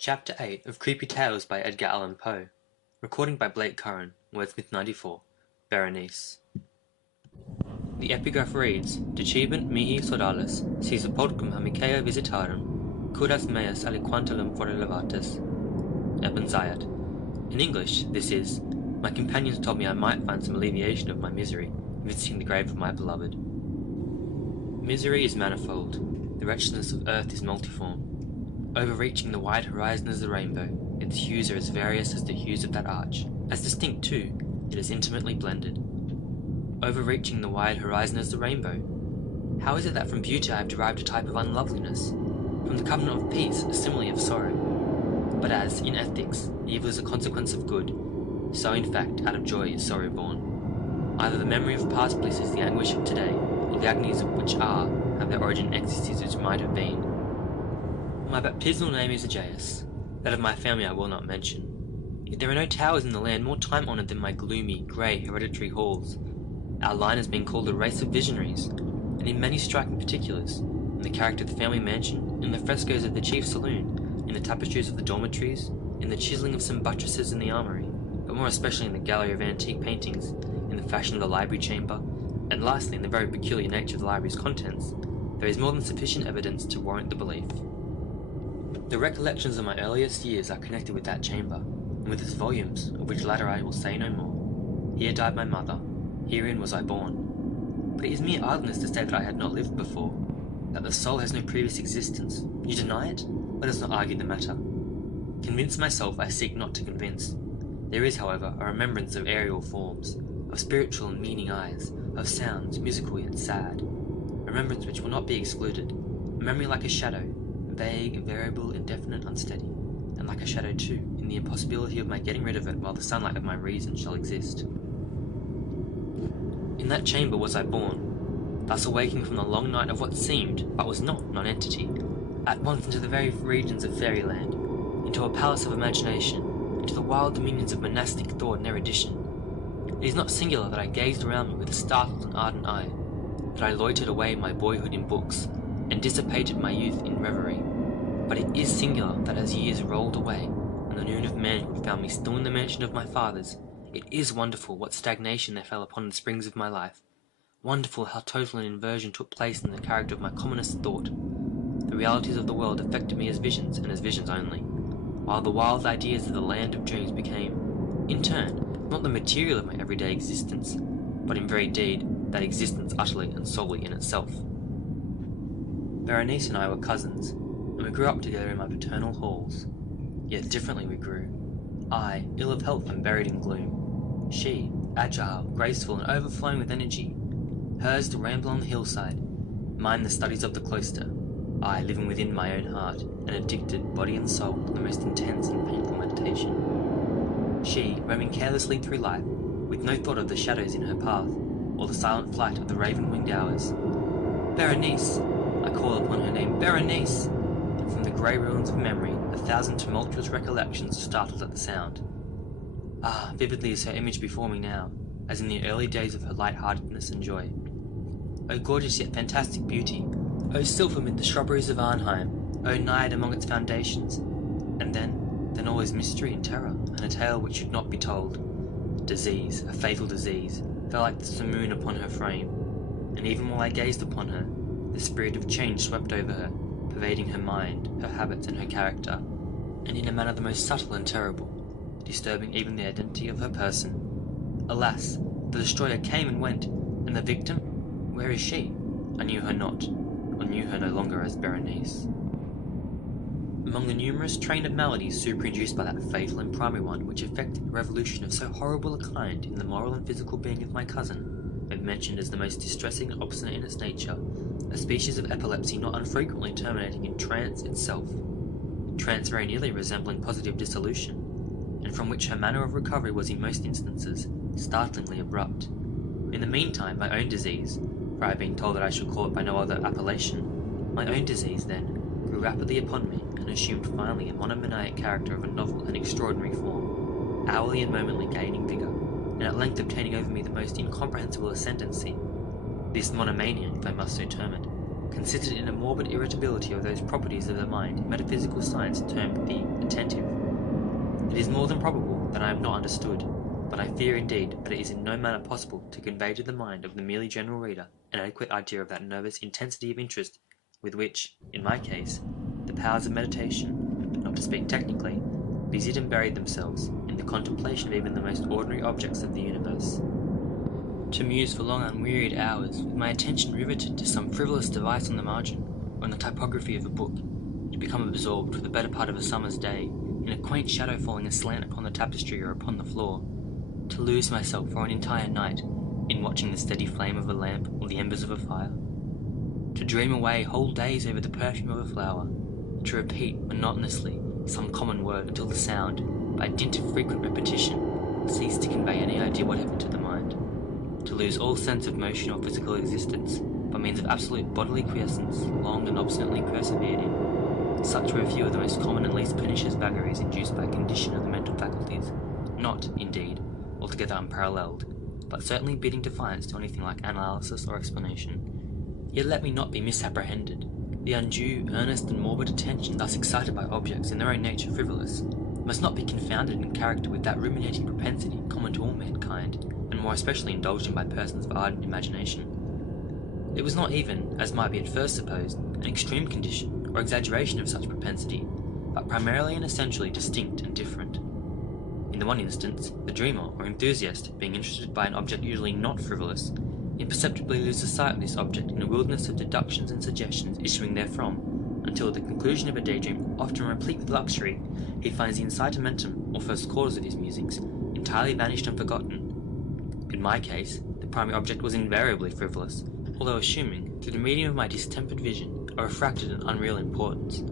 Chapter 8 of Creepy Tales by Edgar Allan Poe. Recording by Blake Curran, Wordsmith 94. Berenice. The epigraph reads, Decebent mihi sodalis, si sepulcrum amicae visitarum, curas meas aliquantalum forelevatus. Ebenziat. In English, this is, my companions told me I might find some alleviation of my misery, visiting the grave of my beloved. Misery is manifold, the wretchedness of earth is multiform. Overreaching the wide horizon as the rainbow, its hues are as various as the hues of that arch. As distinct, too, it is intimately blended. Overreaching the wide horizon as the rainbow. How is it that from beauty I have derived a type of unloveliness? From the covenant of peace, a simile of sorrow. But as, in ethics, evil is a consequence of good, so in fact, out of joy is sorrow born. Either the memory of past bliss is the anguish of today, or the agonies of which are, have their origin in ecstasies which might have been. My baptismal name is Egaeus. That of my family I will not mention. Yet there are no towers in the land more time-honoured than my gloomy, grey, hereditary halls. Our line has been called a race of visionaries, and in many striking particulars, in the character of the family mansion, in the frescoes of the chief saloon, in the tapestries of the dormitories, in the chiselling of some buttresses in the armoury, but more especially in the gallery of antique paintings, in the fashion of the library chamber, and lastly in the very peculiar nature of the library's contents, there is more than sufficient evidence to warrant the belief. The recollections of my earliest years are connected with that chamber, and with its volumes, of which latter I will say no more. Here died my mother, herein was I born. But it is mere idleness to say that I had not lived before, that the soul has no previous existence. You deny it? Let us not argue the matter. Convince myself I seek not to convince. There is, however, a remembrance of aerial forms, of spiritual and meaning eyes, of sounds, musical yet sad. Remembrance which will not be excluded, a memory like a shadow, vague, variable, indefinite, unsteady, and like a shadow too, in the impossibility of my getting rid of it while the sunlight of my reason shall exist. In that chamber was I born, thus awaking from the long night of what seemed, but was not, non-entity, at once into the very regions of fairyland, into a palace of imagination, into the wild dominions of monastic thought and erudition. It is not singular that I gazed around me with a startled and ardent eye, that I loitered away my boyhood in books, and dissipated my youth in reverie. But it is singular that as years rolled away, and the noon of manhood found me still in the mansion of my fathers, it is wonderful what stagnation there fell upon the springs of my life, wonderful how total an inversion took place in the character of my commonest thought. The realities of the world affected me as visions, and as visions only, while the wild ideas of the land of dreams became, in turn, not the material of my everyday existence, but in very deed, that existence utterly and solely in itself. Berenice and I were cousins, and we grew up together in my paternal halls. Yet differently we grew. I, ill of health and buried in gloom. She, agile, graceful, and overflowing with energy. Hers the ramble on the hillside, mine the studies of the cloister. I living within my own heart, and addicted, body and soul, to the most intense and painful meditation. She, roaming carelessly through life, with no thought of the shadows in her path, or the silent flight of the raven-winged hours. Berenice! I call upon her name, Berenice! And from the grey ruins of memory, 1,000 tumultuous recollections are startled at the sound. Ah, vividly is her image before me now, as in the early days of her light-heartedness and joy. O gorgeous yet fantastic beauty! O sylph amid the shrubberies of Arnheim! O naiad among its foundations! And then all is mystery and terror, and a tale which should not be told. Disease, a fatal disease, fell like the simoon upon her frame, and even while I gazed upon her, the spirit of change swept over her, pervading her mind, her habits, and her character, and in a manner the most subtle and terrible, disturbing even the identity of her person. Alas, the destroyer came and went, and the victim? Where is she? I knew her not, or knew her no longer as Berenice. Among the numerous train of maladies superinduced by that fatal and primary one which effected a revolution of so horrible a kind in the moral and physical being of my cousin, may be mentioned as the most distressing and obstinate in its nature, a species of epilepsy not unfrequently terminating in trance itself, trance very nearly resembling positive dissolution, and from which her manner of recovery was in most instances startlingly abrupt. In the meantime, my own disease, for I had been told that I should call it by no other appellation, my own disease, then, grew rapidly upon me, and assumed finally a monomaniac character of a novel and extraordinary form, hourly and momently gaining vigour, and at length obtaining over me the most incomprehensible ascendancy. This monomania, if I must so term it, consisted in a morbid irritability of those properties of the mind in metaphysical science termed the attentive. It is more than probable that I am not understood, but I fear indeed that it is in no manner possible to convey to the mind of the merely general reader an adequate idea of that nervous intensity of interest with which, in my case, the powers of meditation, not to speak technically, busied and buried themselves in the contemplation of even the most ordinary objects of the universe. To muse for long unwearied hours, with my attention riveted to some frivolous device on the margin, or in the typography of a book, to become absorbed for the better part of a summer's day, in a quaint shadow falling aslant upon the tapestry or upon the floor, to lose myself for an entire night in watching the steady flame of a lamp or the embers of a fire, to dream away whole days over the perfume of a flower, to repeat monotonously some common word until the sound, by dint of frequent repetition, ceased to convey any idea whatever to the mind, to lose all sense of motion or physical existence by means of absolute bodily quiescence long and obstinately persevered in. Such were a few of the most common and least pernicious vagaries induced by a condition of the mental faculties, not, indeed, altogether unparalleled, but certainly bidding defiance to anything like analysis or explanation. Yet let me not be misapprehended. The undue, earnest, and morbid attention thus excited by objects in their own nature frivolous must not be confounded in character with that ruminating propensity common to all mankind, and more especially indulged in by persons of ardent imagination. It was not even, as might be at first supposed, an extreme condition or exaggeration of such propensity, but primarily and essentially distinct and different. In the one instance, the dreamer or enthusiast, being interested by an object usually not frivolous, imperceptibly loses sight of this object in a wilderness of deductions and suggestions issuing therefrom, until at the conclusion of a daydream often replete with luxury, he finds the incitamentum or first cause of his musings entirely vanished and forgotten. In my case, the primary object was invariably frivolous, although assuming, through the medium of my distempered vision, a refracted and unreal importance.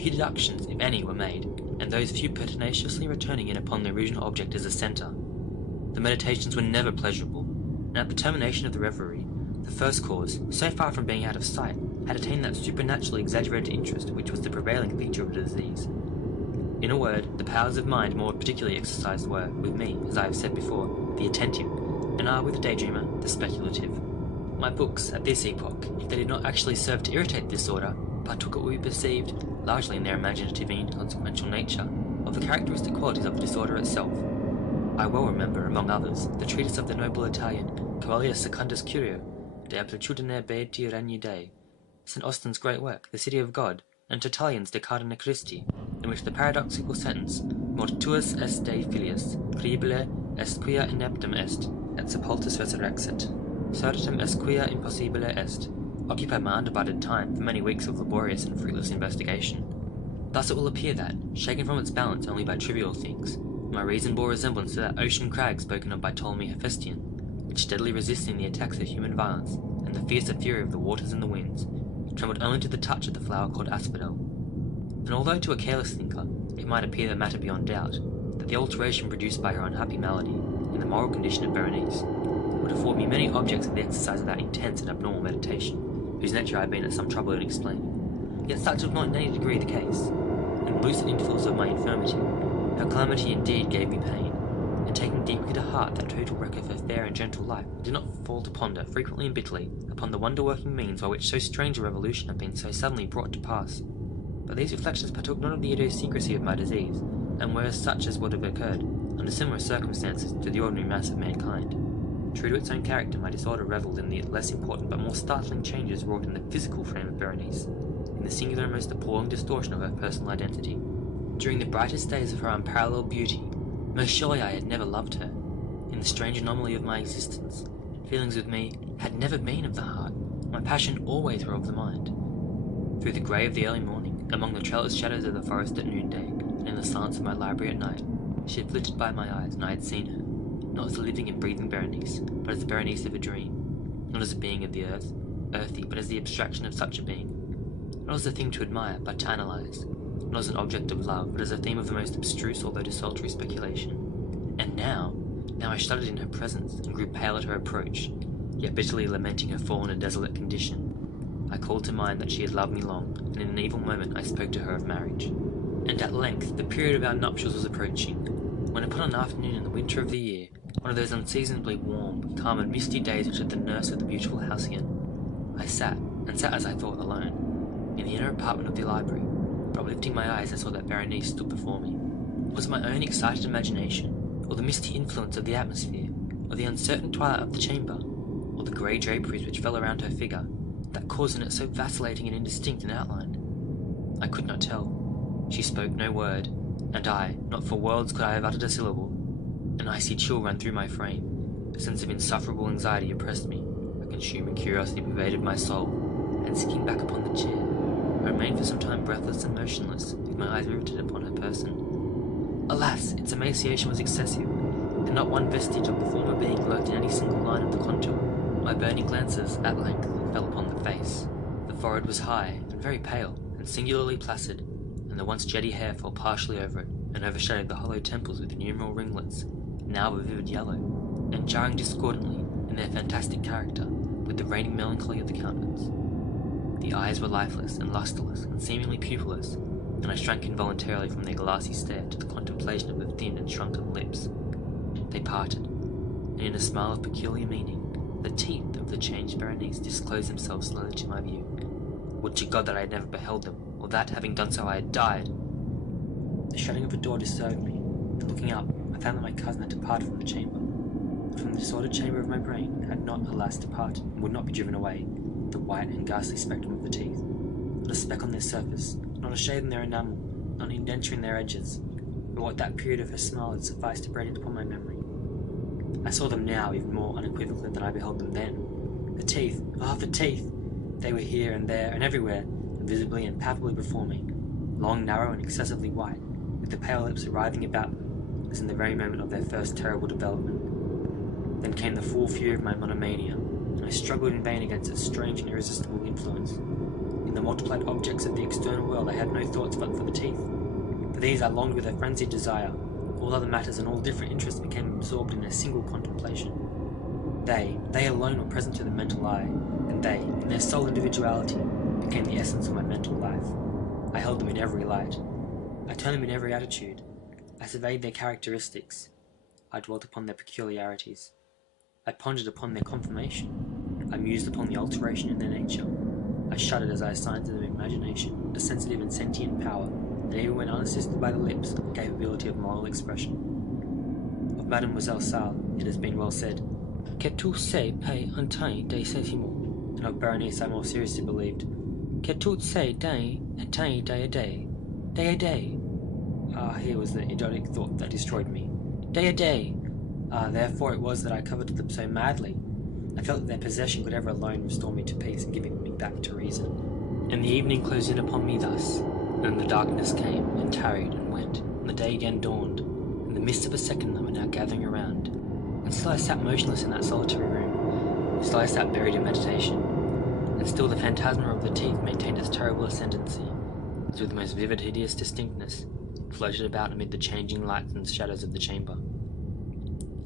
Few deductions, if any, were made, and those few pertinaciously returning in upon the original object as a centre. The meditations were never pleasurable, and at the termination of the reverie, the first cause, so far from being out of sight, had attained that supernaturally exaggerated interest which was the prevailing feature of the disease. In a word, the powers of mind more particularly exercised were, with me, as I have said before, the attentive, and are, with the daydreamer, the speculative. My books, at this epoch, if they did not actually serve to irritate this disorder, partook, it will be perceived, largely in their imaginative and inconsequential nature, of the characteristic qualities of the disorder itself. I well remember, among others, the treatise of the noble Italian Cavalier Secundus Curio, De Amplitudine Beati Regni Dei, St. Austin's great work, The City of God, and Tertullian's De Cardine Christi, in which the paradoxical sentence, Mort tuus est Dei filius, cribile est quia ineptum est, et sepultus resurrexit, certum est quia impossibile est, occupied my undivided time for many weeks of laborious and fruitless investigation. Thus it will appear that, shaken from its balance only by trivial things, my reason bore resemblance to that ocean crag spoken of by Ptolemy Hephaestion, which steadily resisting the attacks of human violence, and the fiercer fury of the waters and the winds, trembled only to the touch of the flower called asphodel. And although to a careless thinker it might appear the matter beyond doubt, that the alteration produced by her unhappy malady, in the moral condition of Berenice, would afford me many objects of the exercise of that intense and abnormal meditation, whose nature I have been at some trouble in explaining, yet such was not in any degree the case. In the lucid intervals of my infirmity, her calamity indeed gave me pain, and taking deeply to heart that total wreck of her fair and gentle life, I did not fall to ponder frequently and bitterly upon the wonder-working means by which so strange a revolution had been so suddenly brought to pass. But these reflections partook not of the idiosyncrasy of my disease, and were such as would have occurred, under similar circumstances, to the ordinary mass of mankind. True to its own character, my disorder revelled in the less important but more startling changes wrought in the physical frame of Berenice, in the singular and most appalling distortion of her personal identity. During the brightest days of her unparalleled beauty, most surely I had never loved her. In the strange anomaly of my existence, feelings with me had never been of the heart, my passion always were of the mind. Through the grey of the early morning, among the trellised shadows of the forest at noonday, and in the silence of my library at night, she had flitted by my eyes, and I had seen her, not as the living and breathing Berenice, but as the Berenice of a dream, not as a being of the earth, earthy, but as the abstraction of such a being, not as a thing to admire, but to analyse, not as an object of love, but as a theme of the most abstruse although desultory speculation. And now I shuddered in her presence, and grew pale at her approach, yet bitterly lamenting her fallen and desolate condition. I called to mind that she had loved me long, and in an evil moment I spoke to her of marriage. And at length the period of our nuptials was approaching, when upon an afternoon in the winter of the year, one of those unseasonably warm, calm, and misty days which are the nurse of the beautiful halcyon, I sat, and sat as I thought alone, in the inner apartment of the library, but uplifting my eyes I saw that Berenice stood before me. Was it my own excited imagination, or the misty influence of the atmosphere, or the uncertain twilight of the chamber, or the grey draperies which fell around her figure, that caused in it so vacillating and indistinct an outline? I could not tell. She spoke no word, and I, not for worlds could I have uttered a syllable. An icy chill ran through my frame, a sense of insufferable anxiety oppressed me, a consuming curiosity pervaded my soul, and sinking back upon the chair, I remained for some time breathless and motionless, with my eyes riveted upon her person. Alas, its emaciation was excessive, and not one vestige of the former being lurked in any single line of the contour. My burning glances, at length, fell upon the face. The forehead was high, and very pale, and singularly placid, and the once jetty hair fell partially over it, and overshadowed the hollow temples with innumerable ringlets, now of a vivid yellow, and jarring discordantly, in their fantastic character, with the reigning melancholy of the countenance. The eyes were lifeless and lustreless, and seemingly pupilless, and I shrank involuntarily from their glassy stare to the contemplation of the thin and shrunken lips. They parted, and in a smile of peculiar meaning, the teeth of the changed Berenice disclosed themselves slowly to my view. Would to God that I had never beheld them, or that, having done so, I had died! The shutting of a door disturbed me, and looking up, I found that my cousin had departed from the chamber, but from the disordered chamber of my brain had not, alas, departed, and would not be driven away, the white and ghastly spectrum of the teeth. Not a speck on their surface, not a shade in their enamel, not an indenture in their edges, but what that period of her smile had sufficed to brand upon my memory. I saw them now even more unequivocally than I beheld them then. The teeth! Ah, the teeth! They were here and there and everywhere, and visibly and palpably before me, long, narrow, and excessively white, with the pale lips writhing about them, as in the very moment of their first terrible development. Then came the full fury of my monomania, and I struggled in vain against its strange and irresistible influence. In the multiplied objects of the external world I had no thoughts but for the teeth. For these I longed with a frenzied desire. All other matters and all different interests became absorbed in a single contemplation. They alone were present to the mental eye, and they, in their sole individuality, became the essence of my mental life. I held them in every light. I turned them in every attitude. I surveyed their characteristics. I dwelt upon their peculiarities. I pondered upon their conformation. I mused upon the alteration in their nature. I shuddered as I assigned to them imagination, a sensitive and sentient power, and even when unassisted by the lips, a capability of moral expression. Of Mademoiselle Salle, it has been well said, "Que tout se paye un temps de sentiment," and of Berenice I more seriously believed, "Que tout se donne un temps de day, day a day." Ah, here was the idiotic thought that destroyed me. Day a day! Ah, therefore it was that I coveted them so madly. I felt that their possession could ever alone restore me to peace and give me back to reason. And the evening closed in upon me thus, and then the darkness came, and tarried, and went, and the day again dawned, and the mists of a second that were now gathering around. And still I sat motionless in that solitary room, still I sat buried in meditation, and still the phantasma of the teeth maintained its terrible ascendancy, as with the most vivid hideous distinctness, it floated about amid the changing lights and shadows of the chamber.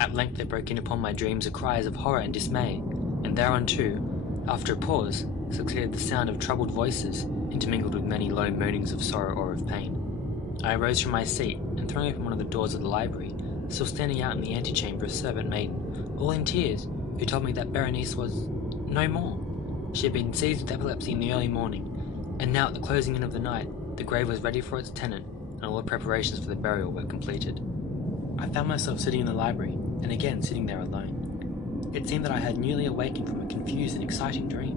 At length there broke in upon my dreams a cries of horror and dismay, and thereunto, after a pause, succeeded the sound of troubled voices, intermingled with many low moanings of sorrow or of pain. I arose from my seat, and throwing open one of the doors of the library, saw standing out in the antechamber a servant maiden, all in tears, who told me that Berenice was no more. She had been seized with epilepsy in the early morning, and now at the closing in of the night, the grave was ready for its tenant, and all the preparations for the burial were completed. I found myself sitting in the library, and again sitting there alone. It seemed that I had newly awakened from a confused and exciting dream.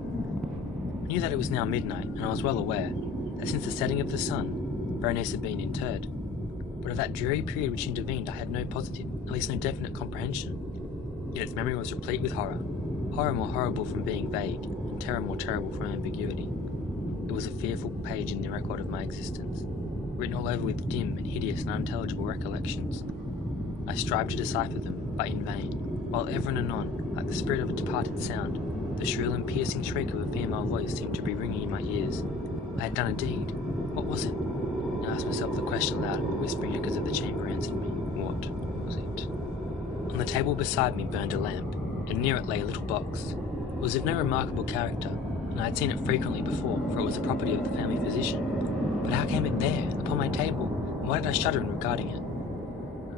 I knew that it was now midnight, and I was well aware that since the setting of the sun, Berenice had been interred. But of that dreary period which intervened I had no positive, at least no definite comprehension. Yet its memory was replete with horror, horror more horrible from being vague, and terror more terrible from ambiguity. It was a fearful page in the record of my existence, written all over with dim and hideous and unintelligible recollections. I strived to decipher them, but in vain, while ever and anon, like the spirit of a departed sound, the shrill and piercing shriek of a female voice seemed to be ringing in my ears. I had done a deed. What was it? I asked myself the question aloud, but whispering echoes of the chamber answered me. What was it? On the table beside me burned a lamp, and near it lay a little box. It was of no remarkable character, and I had seen it frequently before, for it was the property of the family physician. But how came it there, upon my table, and why did I shudder in regarding it?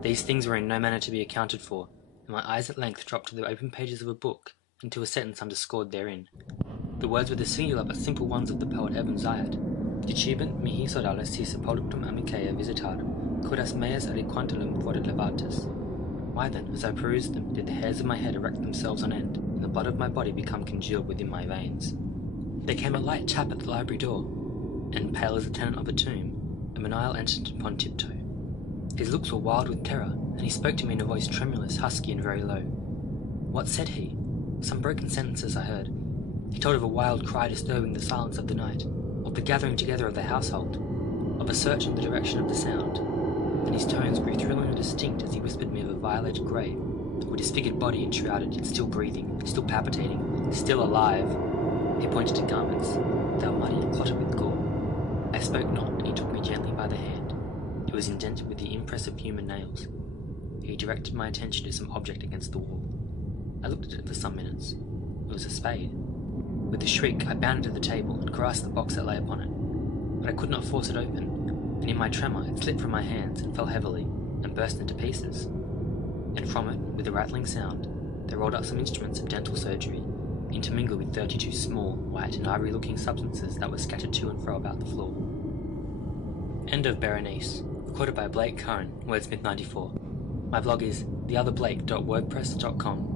These things were in no manner to be accounted for, and my eyes at length dropped to the open pages of a book, and to a sentence underscored therein. The words were the singular but simple ones of the poet Evan Zayat. Dicebent mihi sodales si sepulchrum amicae visitarum, curas meas aliquantulum foret levatus. Why then, as I perused them, did the hairs of my head erect themselves on end, and the blood of my body become congealed within my veins? There came a light tap at the library door, and, pale as a tenant of a tomb, a menial entered upon tiptoe. His looks were wild with terror, and he spoke to me in a voice tremulous, husky, and very low. What said he? Some broken sentences I heard. He told of a wild cry disturbing the silence of the night, of the gathering together of the household, of a search in the direction of the sound. Then his tones grew thrillingly distinct as he whispered me of a violet grey, with disfigured body enshrouded, yet still breathing, still palpitating, still alive. He pointed to garments, they were muddy and clotted with gore. I spoke not, and he took me gently by the hand. It was indented with the impress of human nails. He directed my attention to some object against the wall. I looked at it for some minutes. It was a spade. With a shriek, I bounded to the table and grasped the box that lay upon it. But I could not force it open, and in my tremor it slipped from my hands and fell heavily, and burst into pieces. And from it, with a rattling sound, there rolled up some instruments of dental surgery, intermingled with 32 small, white and ivory-looking substances that were scattered to and fro about the floor. End of Berenice, recorded by Blake Curran, Wordsmith 94. My blog is theotherblake.wordpress.com.